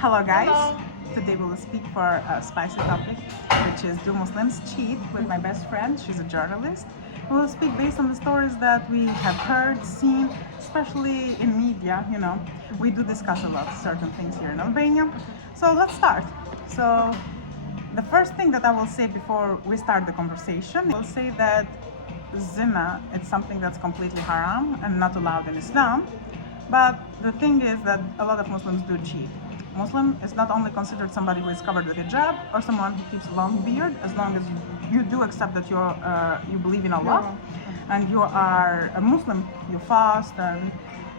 Hello guys, Hello. today we will speak for a spicy topic which is do Muslims cheat with my best friend, she's a journalist. We will speak based on the stories that we have heard, seen, especially in media, we do discuss a lot certain things here in Albania. So let's start. So the first thing that I will say before we start the conversation, I will say that zina is something that's completely haram and not allowed in Islam. But the thing is that a lot of Muslims do cheat. Muslim is not only considered somebody who is covered with hijab or someone who keeps a long beard, as long as you do accept that you believe in Allah and you are a Muslim, you fast, and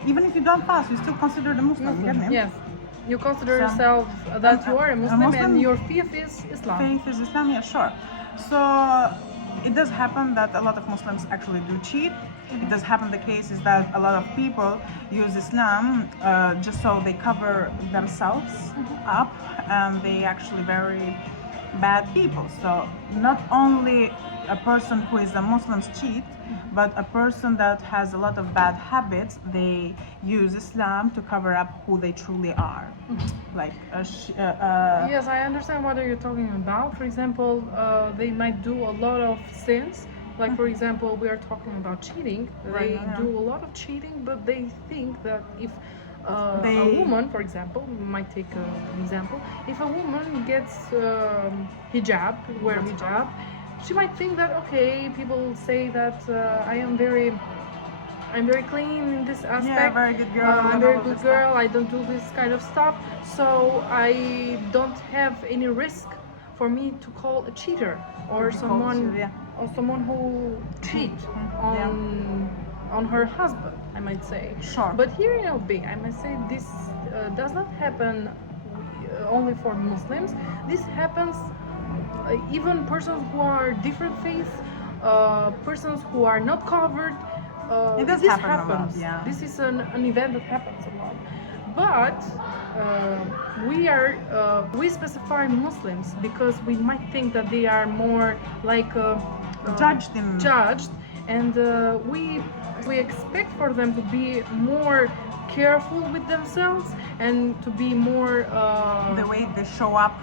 even if you don't fast, you still considered a Muslim. You get me? Yes. You consider So, yourself that you are a Muslim, Muslim and your faith is Islam. Faith is Islam, yeah, sure. So it does happen that a lot of Muslims actually do cheat. It does happen the case is that a lot of people use Islam just so they cover themselves up, and they actually very bad people. So not only a person who is a Muslim cheat, but a person that has a lot of bad habits, they use Islam to cover up who they truly are. Like Yes, I understand what you're talking about. For example, they might do a lot of sins. Like, for example, we are talking about cheating. They do a lot of cheating, but they think that if a woman, for example, we might take an example. If a woman gets hijab, wear hijab, she might think that, okay, people say that I'm very clean in this aspect. Yeah, very good girl. I'm a very good girl. I don't do this kind of stuff, so I don't have any risk for me to call a cheater or someone who cheat on her husband, I might say. Sure. But here in Albania, I must say this does not happen only for Muslims. This happens even persons who are different faiths, persons who are not covered. It does this happen happens. a lot, yeah. This is an event that happens a lot. But we specify Muslims because we might think that they are more like judged, and we expect for them to be more careful with themselves and to be more the way they show up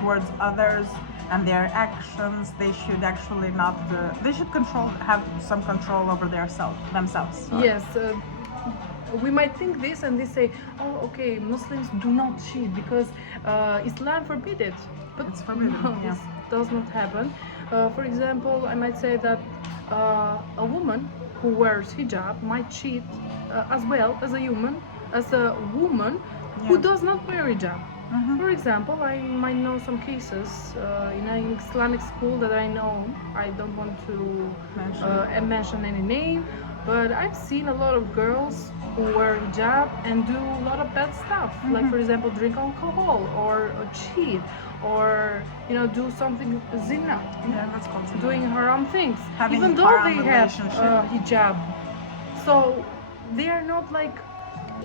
towards others and their actions. They should actually not they should have some control over themselves. Sorry. Yes, we might think this and they say, oh, okay, Muslims do not cheat because Islam forbid it, but It's forbidden. no, this does not happen. For example, I might say that a woman who wears hijab might cheat as well as a woman who does not wear hijab. For example, I might know some cases in an Islamic school that I know. I don't want to mention any name, but I've seen a lot of girls who wear hijab and do a lot of bad stuff. Like, for example, drink alcohol or cheat or do something zina. That's considered. Doing haram things, Having even though haram they have relationship. hijab. So they are not like,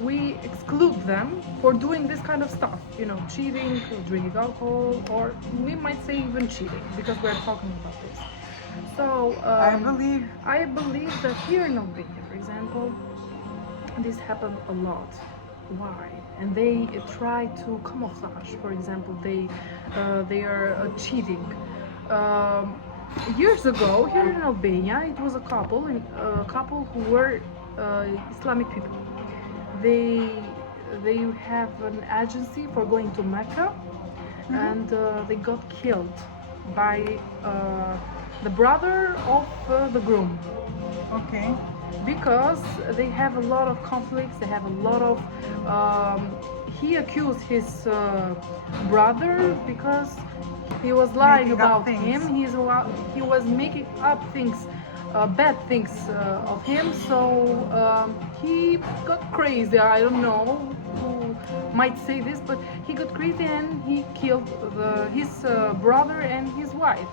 we exclude them for doing this kind of stuff, cheating, drinking alcohol, or we might say even cheating, because we're talking about this. So I believe that here in Albania, for example, this happened a lot. Why? And they try to camouflage. For example, they are cheating. Years ago, here in Albania, it was a couple who were Islamic people. They have an agency for going to Mecca, and they got killed by the brother of the groom. Okay. Because they have a lot of conflicts, they have a lot of he accused his brother because he was lying about him. He was making up things, bad things of him. So he got crazy. I don't know who might say this, but he got crazy and he killed his brother and his wife.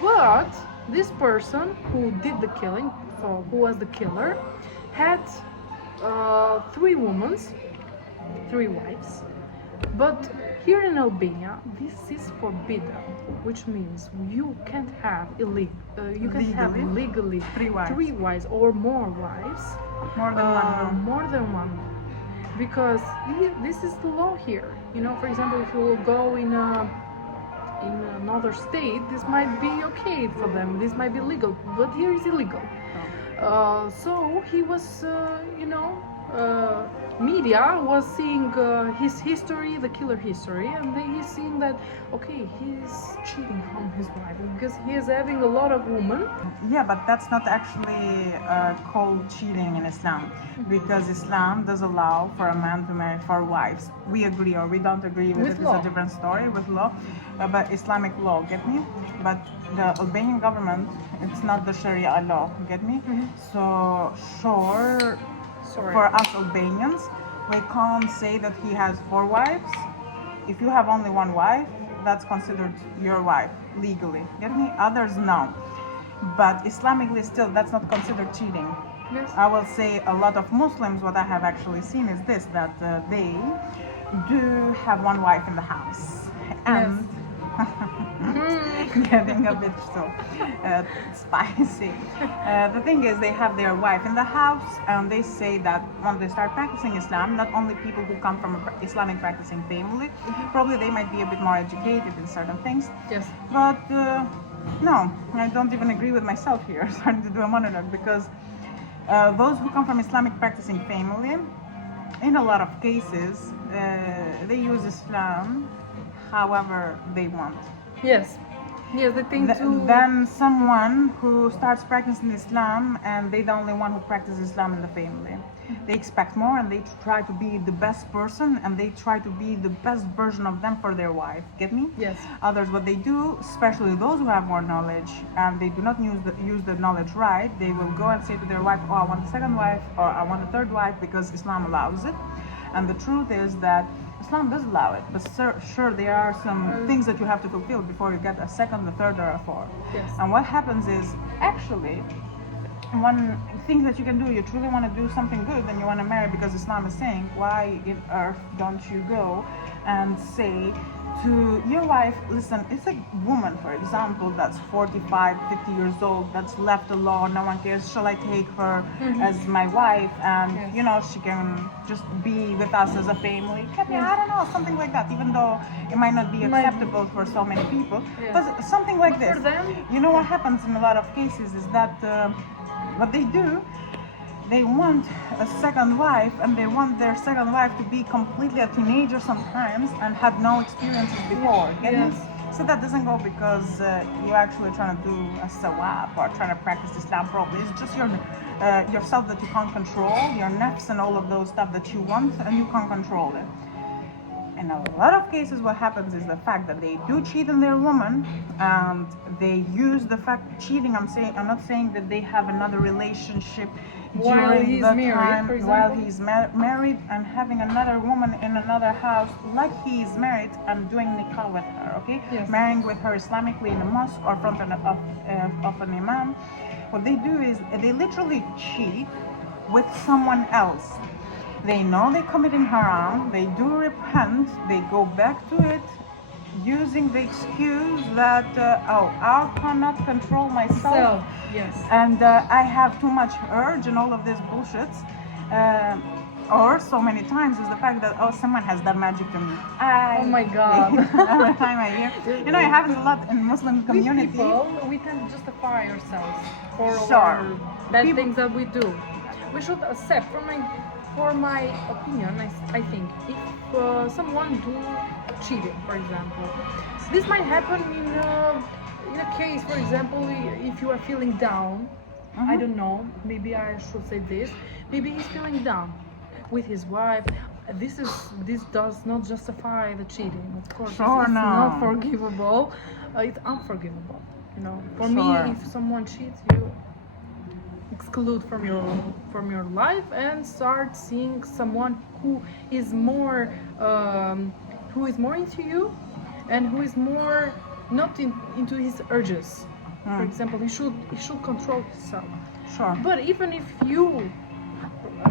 But this person who did the killing, so who was the killer, had 3 wives. But here in Albania, this is forbidden, which means you can't have legally 3 wives. 3 wives or more wives. More than one. More than one. because this is the law here. For example, if you will go in another state, this might be okay for them. This might be legal, but here is illegal. So he was, media was seeing his history, the killer history, and he's seeing that, okay, he's cheating on his wife because he is having a lot of women. Yeah, but that's not actually called cheating in Islam, because Islam does allow for a man to marry 4 wives. We agree or we don't agree with it. It's a different story with law, but Islamic law, get me? But the Albanian government, it's not the Sharia law, get me? So sure, for us Albanians, we can't say that he has 4 wives. If you have only 1 wife, that's considered your wife legally, get me? Others, no. But Islamically still, that's not considered cheating. Yes. I will say a lot of Muslims, what I have actually seen is this, that they do have 1 wife in the house. And getting a bit so spicy. The thing is, they have their wife in the house, and they say that when they start practicing Islam, not only people who come from an Islamic practicing family, probably they might be a bit more educated in certain things. Yes. But no, I don't even agree with myself here, starting to do a monologue, because those who come from Islamic practicing family, in a lot of cases, they use Islam however they want. Yes. Yes, the thing too. Then someone who starts practicing Islam and they're the only one who practices Islam in the family. They expect more and they try to be the best person and they try to be the best version of them for their wife. Get me? Yes. Others, what they do, especially those who have more knowledge and they do not use the knowledge right, they will go and say to their wife, oh, I want a 2nd wife or I want a 3rd wife because Islam allows it. And the truth is that Islam does allow it, but sure there are some things that you have to fulfill before you get a 2nd, a 3rd, or a 4th. Yes. And what happens is, actually, one thing that you can do, you truly want to do something good and you want to marry, because Islam is saying, why in earth don't you go and say to your wife, listen, it's a woman, for example, that's 45, 50 years old, that's left alone, no one cares, shall I take her as my wife, and she can just be with us as a family? I don't know, something like that, even though it might not be acceptable for so many people, but something like this. For them, you know what happens in a lot of cases is that what they do, they want a 2nd wife, and they want their 2nd wife to be completely a teenager sometimes and had no experiences before. Yes. So that doesn't go because you're actually trying to do a sawab or trying to practice Islam properly. It's just yourself that you can't control, your nafs and all of those stuff that you want, and you can't control it. In a lot of cases, what happens is the fact that they do cheat on their woman, and they use the fact cheating. I'm not saying that they have another relationship while he's married, for example. While he's married and having another woman in another house, like he is married and doing nikah with her, okay? Yes. Marrying with her Islamically in a mosque or front of an imam. What they do is they literally cheat with someone else. They know they're committing haram, they do repent, they go back to it using the excuse that, I cannot control myself. Yes. And I have too much urge and all of this bullshit. Or so many times is the fact that, someone has done magic to me. Oh my God. Every time I hear. It happens a lot in Muslim community. We people, we tend to justify ourselves for Sure. our bad things that we do. We should accept, for my opinion, I think, if someone do cheating, for example, this might happen in a case, for example, if you are feeling down, I don't know, maybe I should say this, maybe he's feeling down with his wife. This does not justify the cheating, of course. Sure, it's no. not forgivable. It's unforgivable. For me, if someone cheats, you exclude from your life and start seeing someone who is more into you and who is more not into his urges. For example, he should control himself. Sure. But even if you,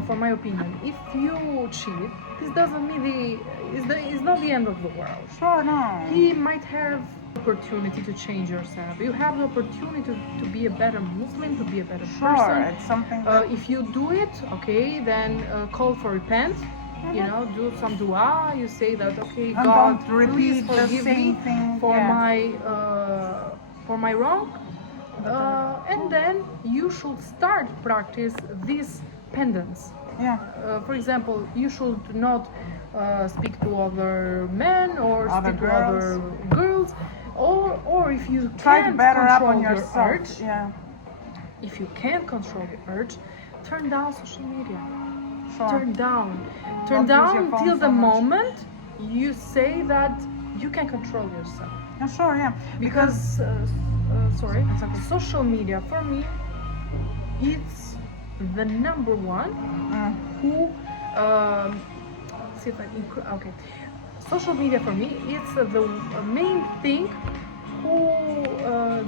for my opinion, if you cheat, this doesn't mean it's not the end of the world. Sure, no. He might have opportunity to change yourself. You have the opportunity to be a better Muslim, to be a better person. It's something that... if you do it, okay, then call for repent, You know, do some dua. You say that, okay, And God, don't please repeat the forgive me same thing. for Yeah. for my wrong. And then you should start practice these pendants. Yeah. For example, you should not speak to other men or Other speak to girls. other girls, or if you Try to can't better up control on your yourself. urge, Yeah. if you can't control the urge, turn down social media. Sure. Turn down Don't use your phone till so the much. moment you say that you can control yourself. Yeah, sure. Yeah. Because sorry, It's okay. social media for me, it's the number one who see if I okay, social media for me, it's the main thing who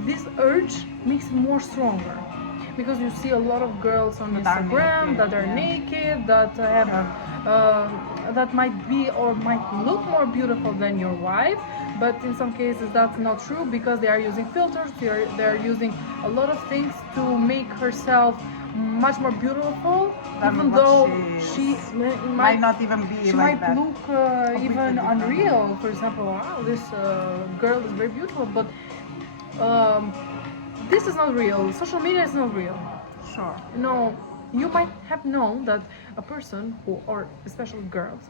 this urge makes it more stronger, because you see a lot of girls on That are Instagram naked, that are yeah. naked, that have that might be or might look more beautiful than your wife, but in some cases that's not true, because they are using filters, they are using a lot of things to make herself much more beautiful, Than even what though she she might not even be she like might that. look even different. unreal. For example, wow, this girl is very beautiful, but this is not real. Social media is not real. Sure. No, you might have known that a person who, or especially girls,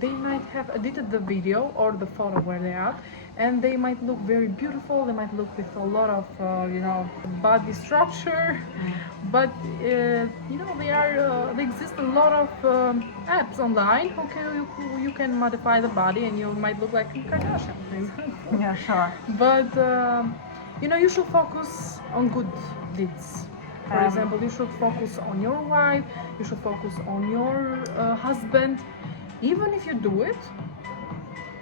they might have edited the video or the photo where they are, and they might look very beautiful. They might look with a lot of, body structure, but you know, they exist a lot of apps online. Okay, you can modify the body, and you might look like Kim Kardashian, for example. Yeah, sure. But you know, you should focus on good deeds. For example, you should focus on your wife, you should focus on your husband. Even if you do it,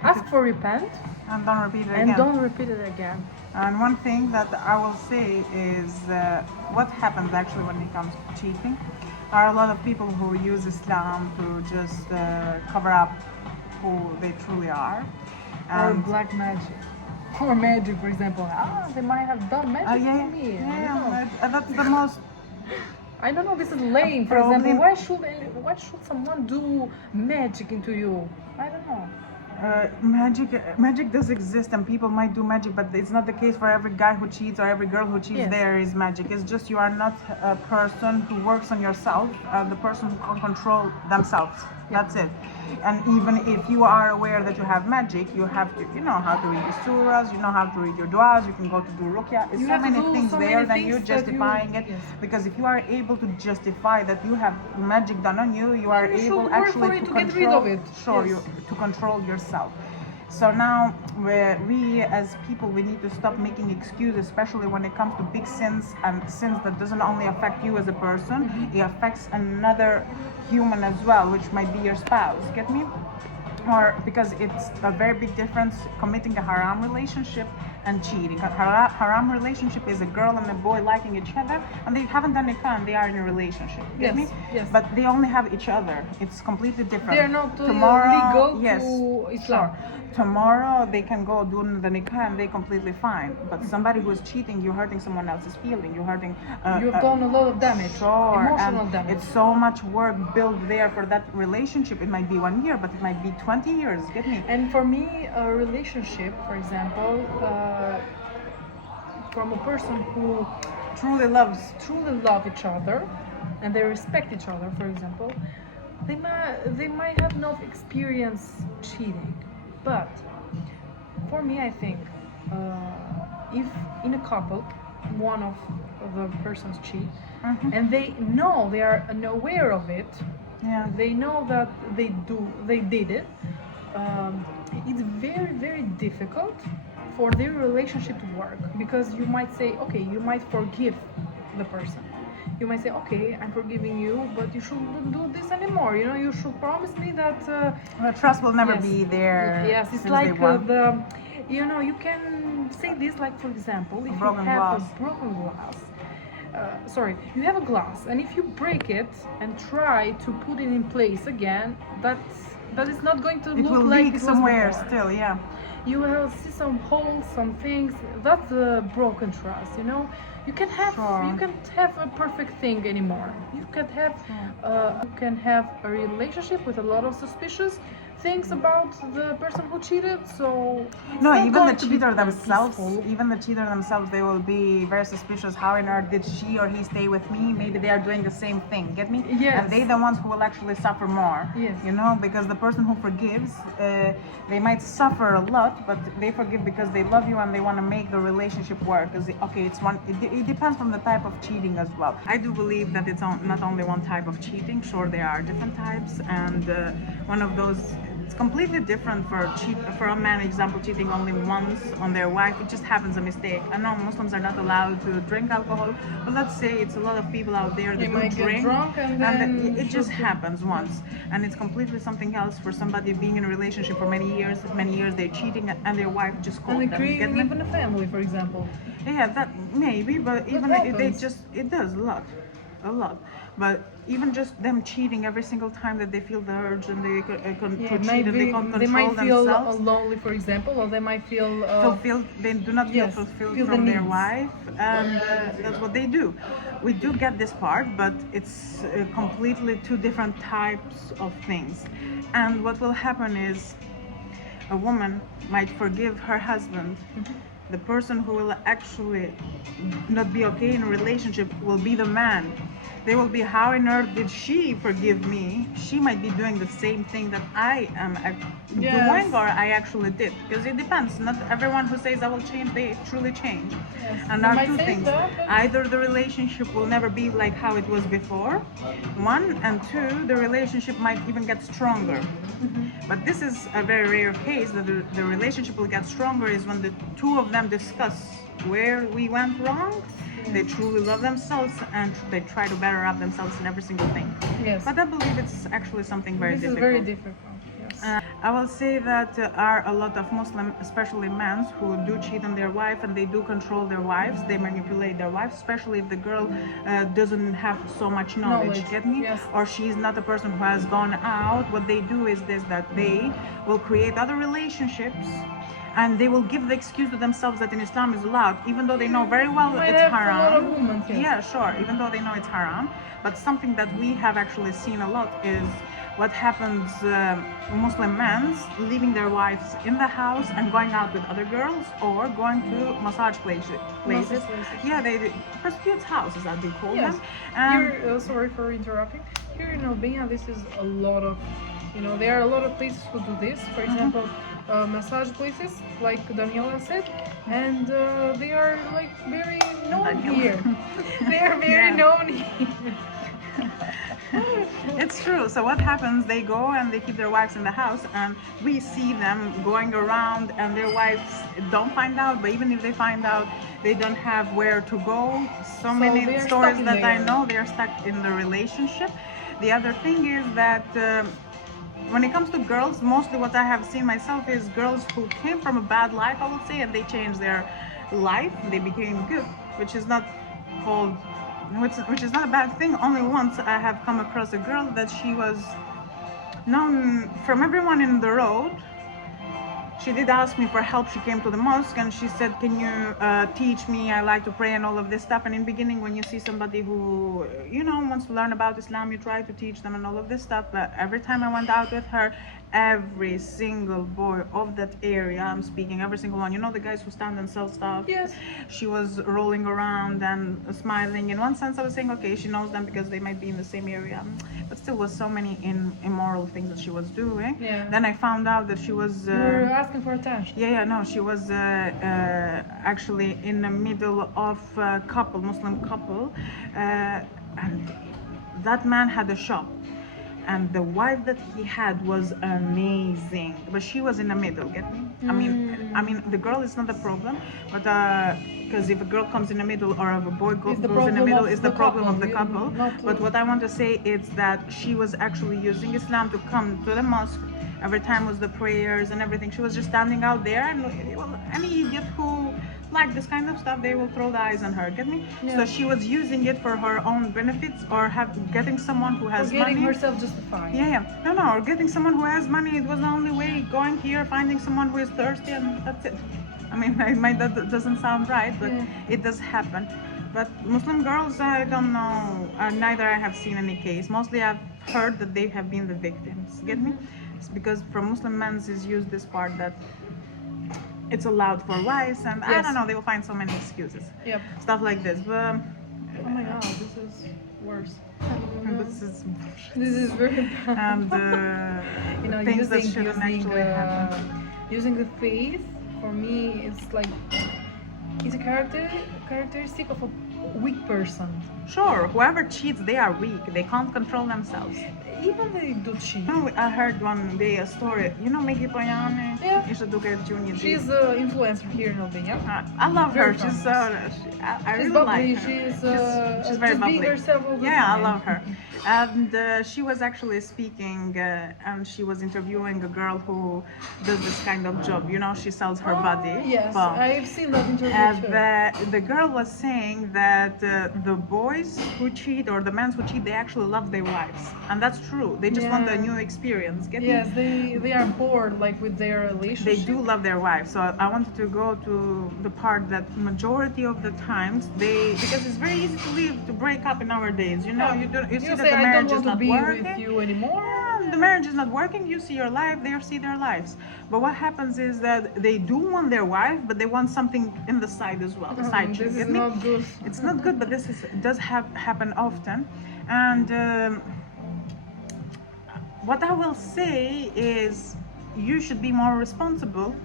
ask for repent And don't repeat it and again. don't repeat it again. And one thing that I will say is what happens actually when it comes to cheating. There are a lot of people who use Islam to just cover up who they truly are. Or And black magic. Or magic, for example. They might have done magic yeah, for me. that's the most. I don't know, this is lame. For Probably- example, why should someone do magic into you? I don't know. Magic does exist, and people might do magic, but it's not the case for every guy who cheats or every girl who cheats. Yes. There is magic. It's just you are not a person who works on yourself, the person who can control themselves. That's it. And even if you are aware that you have magic, you have to, you know how to read your surahs, you know how to read your duas, you can go to do ruqya. It's You so have to many do things so there many than things you that you- justifying it. Yes. Because if you are able to justify that you have magic done on you, you are You should able work actually for it to to control. get rid of it. Sure, Yes. to control yourself. So now we as people, we need to stop making excuses, especially when it comes to big sins and sins that doesn't only affect you as a person, it affects another human as well, which might be your spouse. Get me? Or because it's a very big difference committing a haram relationship and cheating. A haram relationship is a girl and a boy liking each other, and they haven't done nikah and they are in a relationship. Get Yes, me? yes. But they only have each other. It's completely different. They are not Tomorrow, legal yes, to Islam. sure. Tomorrow they can go do the nikah and they're completely fine. But somebody who is cheating, you're hurting someone else's feeling. You're hurting. You've done a lot of damage, Sure, emotional and damage. it's so much work built there for that relationship. It might be 1 year, but it might be 20 years. Get me? And for me, a relationship, for example, from a person who Truly loves. truly love each other and they respect each other, for example, they might have not experienced cheating, but for me, I think if in a couple one of the persons cheat and they know, they are unaware of it, Yeah. they know that they did it, it's very, very difficult for their relationship to work, because you might say, okay, you might forgive the person, you might say, okay, I'm forgiving you, but you shouldn't do this anymore, you know, you should promise me that The trust will never yes. be there. Yes, it's since like day one. you know, you can say this, like, for example, if Broken you have glass. a broken glass, you have a glass, and if you break it and try to put it in place again, that is not going to It look will like leak it was somewhere before. still, yeah. You will see some holes, some things. That's a broken trust, you know. You can't have a perfect thing anymore. You can have a relationship with a lot of suspicious things about the person who cheated. So it's No, not even the going to be cheater themselves, peaceful. they will be very suspicious. How on earth did she or he stay with me? Maybe they are doing the same thing. Get me? Yes. And they the ones who will actually suffer more. Yes. You know, because the person who forgives, they might suffer a lot, but they forgive because they love you and they want to make the relationship work. Because it depends from the type of cheating as well. I do believe that it's not only one type of cheating. Sure, there are different types, and one of those. It's completely different for a man, example, cheating only once on their wife. It just happens a mistake. I know Muslims are not allowed to drink alcohol, but let's say it's a lot of people out there that They do might drink, get drunk and then it just happens once, and it's completely something else for somebody being in a relationship for many years. They're cheating, and their wife just caught And them. creating even a family, for example. Yeah, that maybe, but even it does a lot. But even just them cheating every single time that they feel the urge and they cheat and they can't control they might feel themselves. lonely, for example, or they might feel Fulfilled, they do not feel yes, fulfilled feel the from their needs. wife, and that's what they do. We do get this part, but it's completely two different types of things. And what will happen is a woman might forgive her husband. The person who will actually not be okay in a relationship will be the man. They will be, how on earth did she forgive me? She might be doing the same thing that I am doing, or I actually did. Because it depends. Not everyone who says I will change, they truly change. Yes. And there are two things. Either the relationship will never be like how it was before, one, and two, the relationship might even get stronger. But this is a very rare case that the relationship will get stronger is when the two of them discuss where we went wrong. They truly love themselves and they try to better up themselves in every single thing. Yes. But I believe it's actually something very difficult. This is very difficult. Yes. I will say that are a lot of Muslim, especially men, who do cheat on their wife and they do control their wives. They manipulate their wives, especially if the girl doesn't have so much knowledge. Get me? Yes. Or she's not a person who has gone out. What they do is this: that they will create other relationships. And they will give the excuse to themselves that in Islam is allowed, even though they know very well it's haram. A lot of women, yes. Yeah, sure, even though they know it's haram. But something that we have actually seen a lot is what happens, Muslim men leaving their wives in the house and going out with other girls or going to massage places. Yeah, they prostitutes houses, as they call them. Here, sorry for interrupting. Here in Albania, this is a lot of, there are a lot of places who do this. For example, massage places, like Daniela said, and they are like very known here. They are very known here. It's true. So what happens, they go and they keep their wives in the house and we see them going around and their wives don't find out, but even if they find out, they don't have where to go. So many stories that I know, they are stuck in the relationship. The other thing is that when it comes to girls, mostly what I have seen myself is girls who came from a bad life, I would say, and they changed their life, they became good, which is not called, which is not a bad thing. Only once I have come across a girl that she was known from everyone in the road. She did ask me for help. She came to the mosque and she said, can you teach me? I like to pray and all of this stuff. And in the beginning, when you see somebody who, wants to learn about Islam, you try to teach them and all of this stuff. But every time I went out with her, every single boy of that area, I'm speaking, every single one, the guys who stand and sell stuff. Yes. She was rolling around and smiling. In one sense, I was saying, okay, she knows them because they might be in the same area. But still was so many immoral things that she was doing. Yeah. Then I found out that she was... You're asking for attention. No, she was actually in the middle of a Muslim couple. And that man had a shop. And the wife that he had was amazing, but she was in the middle. Get me? I mean, the girl is not the problem, but because if a girl comes in the middle or if a boy goes in the middle, it's the problem of the couple. But what I want to say is that she was actually using Islam to come to the mosque. Every time was the prayers and everything. She was just standing out there, and any idiot who like this kind of stuff, they will throw the eyes on her. Get me? Yeah. So she was using it for her own benefits, or getting someone who has For getting money. herself justified. Yeah. No, or getting someone who has money. It was the only way. Going here, finding someone who is thirsty, and that's it. I mean, that doesn't sound right, but Yeah. it does happen. But Muslim girls, I don't know. Neither I have seen any case. Mostly I've heard that they have been the victims. Get me? It's because from Muslim men is used this part that it's allowed for wives, and I Yes. don't know. They will find so many excuses, Yep. stuff like this. But Oh my god, this is worse. this is This is very bad. and You know, things that using shouldn't actually happen. using the faith for me it's like it's a characteristic of a weak person. Sure, whoever cheats, they are weak. They can't control themselves. Even they do cheat. No, I heard one day a story. You know Maggie Payane? Yeah. Isha Duque Junior. She's an influencer here in Albania. I love her. Very She's famous. I She's really bubbly. like her. She's very just being bubbly. herself all the Yeah, I time. love her. And she was actually speaking, and she was interviewing a girl who does this kind of job. You know, she sells her body. Yes, Well, I've seen that interview and too. the girl was saying that the boys who cheat or the men who cheat, they actually love their wives, and that's true. They just want a Yeah. new experience. Get me? Yes, they are bored like with their relationship. They do love their wives. So I wanted to go to the part that majority of the times because it's very easy to leave, to break up in our days. You know, you see that say the I don't marriage is want to not be working. with you anymore. Yeah, the marriage is not working. You see your life, they see their lives. But what happens is that they do want their wife, but they want something in the side as well. The side chick. This Get is me? not good. It's not good, but does happen often. And what I will say is, you should be more responsible,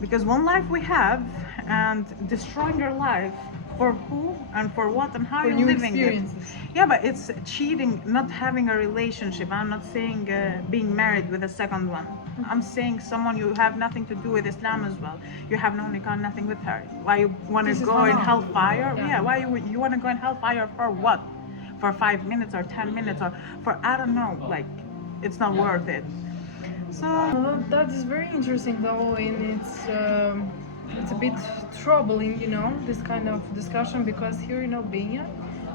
because one life we have, and destroying your life for who and for what and how For you're new living it. experiences. Yeah, but it's cheating, not having a relationship. I'm not saying being married with a second one. I'm saying someone you have nothing to do with Islam as well. You have no nikah, nothing with her. Why you want to This is go in haram. hellfire? Yeah. Yeah, why you want to go in hellfire for what? For 5 minutes or 10 minutes or for, I don't know, like, it's not worth it. So That is very interesting though, and it's a bit troubling, you know, this kind of discussion, because here in Albania,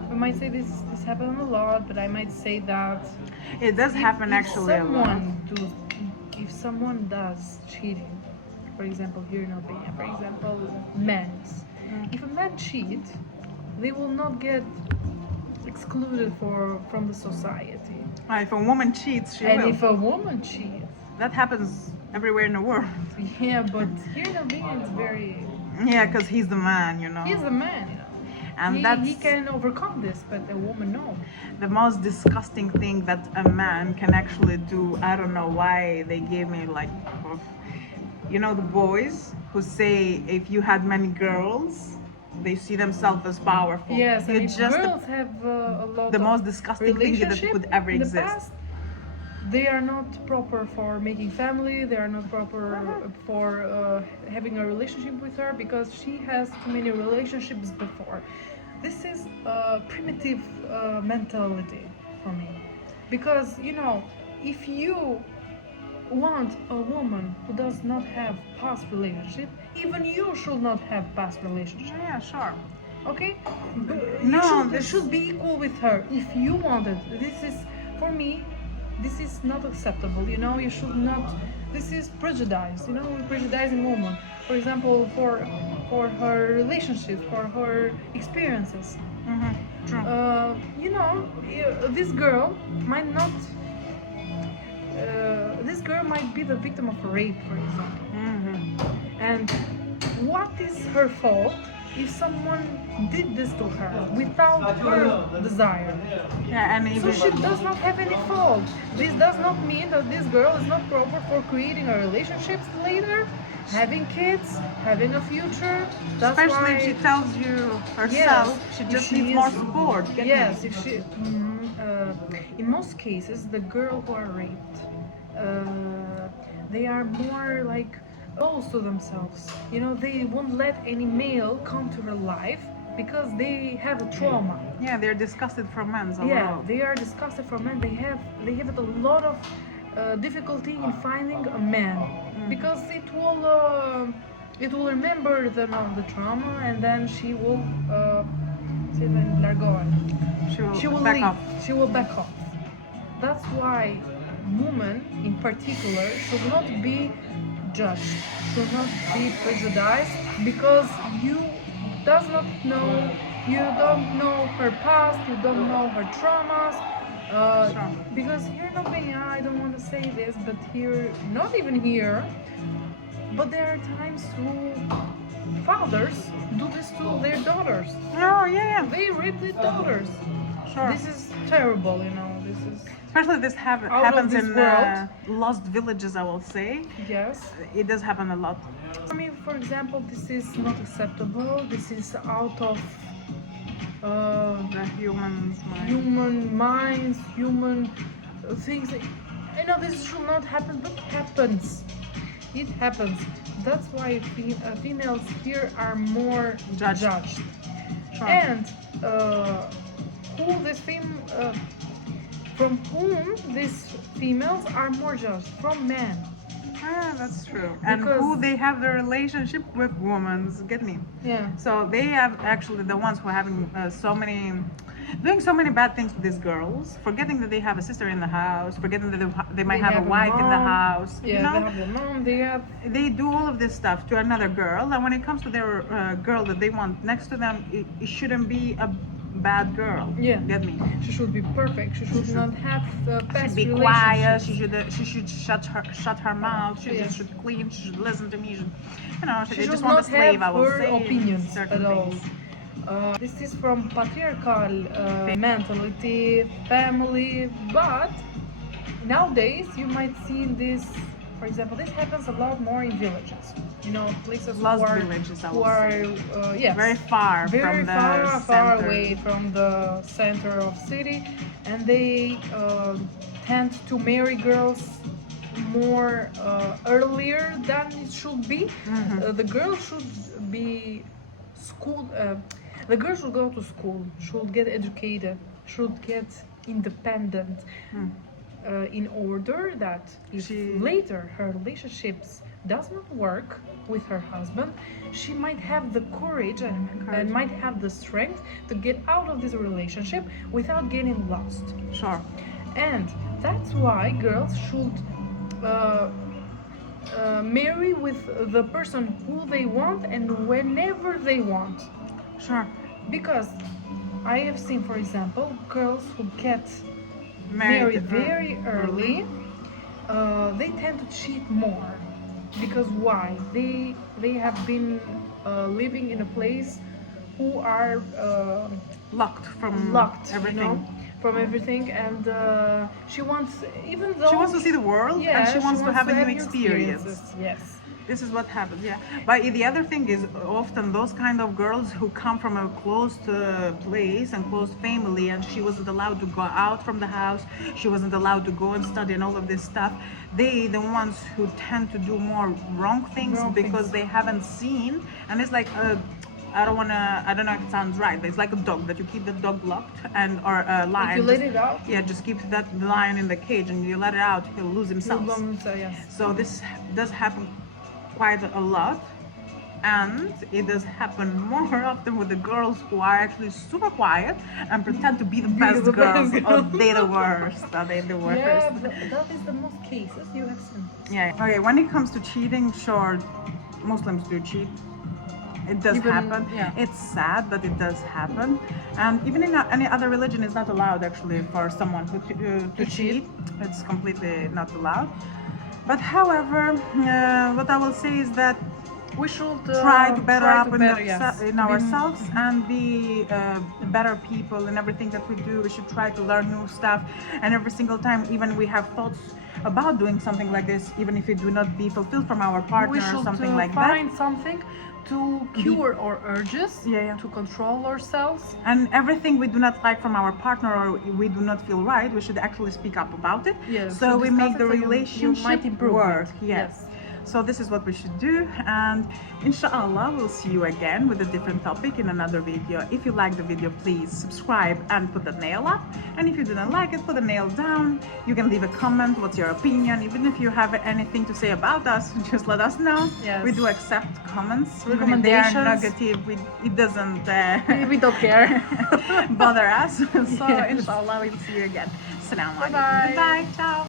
we might say this happens a lot, but I might say that it does happen actually a lot. if someone does cheating, for example, here in Albania, for example, men, if a man cheat, they will not get excluded from the society. If a woman cheats, she And will. if a woman cheats, That happens everywhere in the world. yeah, but here in Albania it's very. Yeah, because he's the man, you know. He's a man, you know. And he that's can overcome this, but a woman no. the most disgusting thing that a man can actually do. I don't know why they gave me like, you know, the boys who say if you had many girls, they see themselves as powerful. Yes, and It's if just girls have a lot the of most disgusting thing that relationship could ever in the exist. past, they are not proper for making family. They are not proper for having a relationship with her, because she has too many relationships before. This is a primitive mentality for me, because you know, if you want a woman who does not have past relationship, even you should not have past relationship. Yeah, sure. Okay? No, you this- should be equal with her if you want it. This is, for me, this is not acceptable. You know, you should not. This is prejudice. You know, we're prejudicing woman. For example, for her relationships, for her experiences. True. You know, this girl might not. This girl might be the victim of a rape, for example. And what is her fault if someone did this to her without her desire? Yeah, and So even she does not have any fault. This does not mean that this girl is not proper for creating a relationship later, having kids, having a future. That's especially why, if she tells you herself, she if just she needs more is- support. Get me? Yes, if she. In most cases, the girl who are raped, they are more like close to themselves. You know, they won't let any male come to her life because they have a trauma. Yeah, they're disgusted from men overall. Yeah, they are disgusted from men. They have a lot of difficulty in finding a man because it will it will remember the trauma, and then she will se largar. She will back leave. off. She will back off. That's why women in particular should not be judged, should not be prejudiced, because you does not know, you don't know her past, you don't know her traumas. Sure. Because here in Albania, I don't want to say this, but here, not even here, but there are times who fathers do this to their daughters. Oh yeah, They rape their daughters. sure. This is terrible, you know. This is Especially this Out of happens this in world. lost villages, I will say. yes. It does happen a lot. I mean, for example, this is not acceptable. This is out of The humans mind. human minds, human things. I know this should not happen, but it happens. It happens. That's why females here are more Judged. judged. Sure. And who this from whom these females are more judged? From men. Ah, that's true. And Because- who they have the relationship with women, get me. Yeah. So they have actually the ones who are having doing so many bad things with these girls, forgetting that they have a sister in the house, forgetting that they might have a wife in the mom. house. Yeah, you know, they have the mom. They have they do all of this stuff to another girl, and when it comes to their girl that they want next to them, it shouldn't be a bad girl. Yeah. Get me? She should be perfect. She should not have the She past should be quiet. relationships. She should shut her mouth. She Yeah. just should clean. She should listen to me. You know, She they should just want a not slave. I have will her say in opinions certain at all. things. This is from patriarchal mentality, family, but nowadays you might see this. For example, this happens a lot more in villages. You know, places Lost who are villages, I who will are say. yes, Very far very from the far center. away from the center of city, and they tend to marry girls more earlier than it should be. The girl should be schooled. The girl should go to school, should get educated, should get independent. In order that if later her relationships does not work with her husband, she might have the courage and might have the strength to get out of this relationship without getting lost. Sure. And that's why girls should marry with the person who they want and whenever they want. Sure. Because I have seen, for example, girls who get married very early, they tend to cheat more. Because why? They have been living in a place who are Locked from everything. you know, from everything, and she wants, even though She wants to see the world, yeah, and she wants to have a new experience. experience. Yes. This is what happens, yeah. But the other thing is often those kind of girls who come from a closed place and closed family, and she wasn't allowed to go out from the house, she wasn't allowed to go and study and all of this stuff. They the ones who tend to do more wrong things because they haven't seen, and it's like I don't know if it sounds right, but it's like a dog that you keep the dog locked and or a lion. If you let it out, yeah, just keep that lion in the cage and you let it out, he'll lose himself. yes. So this does happen quite a lot, and it does happen more often with the girls who are actually super quiet and pretend to be the best the girls. best Oh, girls. they're the worst. Oh, they're the worst. Yeah, but that is the most cases you have seen. Yeah. Okay, when it comes to cheating, sure, Muslims do cheat. It does Even- happen. yeah. It's sad, but it does happen. And even in any other religion, it's not allowed actually for someone who to cheat. It's completely not allowed. But however, what I will say is that We should try to better up in Be- ourselves and be better people in everything that we do. We should try to learn new stuff, and every single time, even we have thoughts about doing something like this, even if it do not be fulfilled from our partner we or should something like that. find something to cure our urges, Yeah. to control ourselves. And everything we do not like from our partner or we do not feel right, we should actually speak up about it. Yes, So to we discuss make it the so you relationship might improve it. work. Yes. Yes. So this is what we should do, and inshallah we'll see you again with a different topic in another video. If you like the video, please subscribe and put the nail up, and if you didn't like it, put the nail down. You can leave a comment, what's your opinion, even if you have anything to say about us, just let us know. Yes. We do accept comments, even if they are Recommendations. negative, it doesn't We don't care. bother us. So Yes. inshallah we'll see you again. Assalamu alaikum. Bye-bye. Goodbye. Ciao.